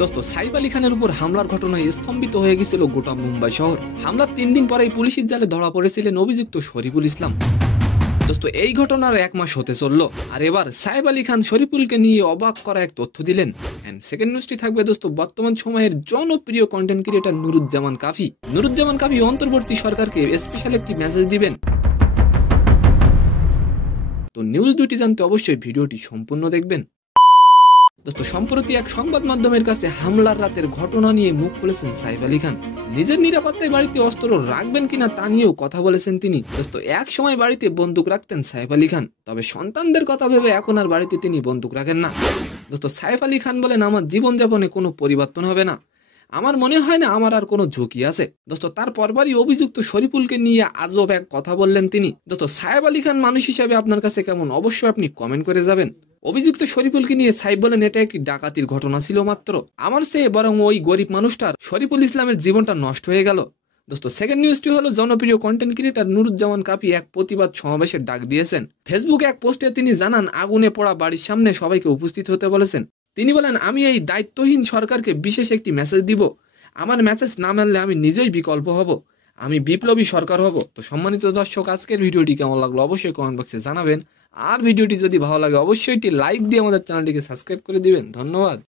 দোস্ত সাইফ আলী খানের উপর হামলার ঘটনায় স্তম্ভিত হয়ে গেছিল গোটা মুম্বাই শহর। হামলার 3 দিন পরেই পুলিশের জালে ধরা পড়েছিলেন অভিযুক্ত শরীফুল ইসলাম। দোস্ত এই ঘটনার 1 মাস হতে চললো, আর এবার সাইফ আলী খান শরীফুলকে নিয়ে অবাক করা এক তথ্য দিলেন। এন্ড সেকেন্ড নিউজটি থাকবে দোস্ত বর্তমান সময়ের জনপ্রিয় কন্টেন্ট ক্রিয়েটর নুরুজ্জামান কাফি অন্তর্বর্তী সরকারকে স্পেশাল একটি মেসেজ দিবেন। তো নিউজ দুটি জানতে অবশ্যই ভিডিওটি সম্পূর্ণ দেখবেন। দোস্ত সম্প্রতি এক সংবাদ মাধ্যমের কাছে হামলার রাতের ঘটনা নিয়ে মুখ খুলেছেন সাইফ আলী খান। নিজের নিরাপত্তায় বাড়িতে অস্ত্র রাখবেন কিনা তা নিয়েও কথা বলেছেন তিনি। দোস্ত এক সময় বাড়িতে বন্দুক রাখতেন সাইফ আলী খান, তবে সন্তানদের কথা ভেবে এখন আর বাড়িতে তিনি বন্দুক রাখেন না। দোস্ত সাইফ আলী খান বলেন, আমার জীবনযাপনে কোনো পরিবর্তন হবে না, আমার মনে হয় না আমার আর কোনো ঝুঁকি আছে। দোস্ত তার পরপরই অভিযুক্ত শরীফুলকে নিয়ে আজব এক কথা বললেন তিনি। দোস্ত সাইফ আলী খান মানুষ হিসেবে আপনার কাছে কেমন, অবশ্যই আপনি কমেন্ট করে যাবেন। অভিযুক্ত শরীফুলকে নিয়ে সাইফ বলেন, এটা একটি ডাকাতির ঘটনা ছিল মাত্র, আমার চেয়ে বরং ওই গরিব মানুষটার শরীফুল ইসলামের জীবনটা নষ্ট হয়ে গেল। দোস্ত সেকেন্ড নিউজটি হলো জনপ্রিয় কন্টেন্ট ক্রিয়েটর নুরুজ্জামান কাফি এক প্রতিবাদ সমাবেশের ডাক দিয়েছেন। ফেসবুকে এক পোস্টে তিনি জানান, আগুনে পোড়া বাড়ির সামনে সবাইকে উপস্থিত হতে বলেছেন। তিনি বলেন, আমি এই দায়িত্বহীন সরকারকে বিশেষ একটি মেসেজ দিব, আমার মেসেজ না মানলে আমি নিজেই বিকল্প হব, আমি বিপ্লবী সরকার হব। তো সম্মানিত দর্শক, আজকের ভিডিওটি কেমন লাগলো অবশ্যই কমেন্ট বক্সে জানাবেন। আর ভিডিওটি যদি ভালো লাগে অবশ্যই একটি লাইক দিয়ে আমাদের চ্যানেলটিকে সাবস্ক্রাইব করে দিবেন। ধন্যবাদ।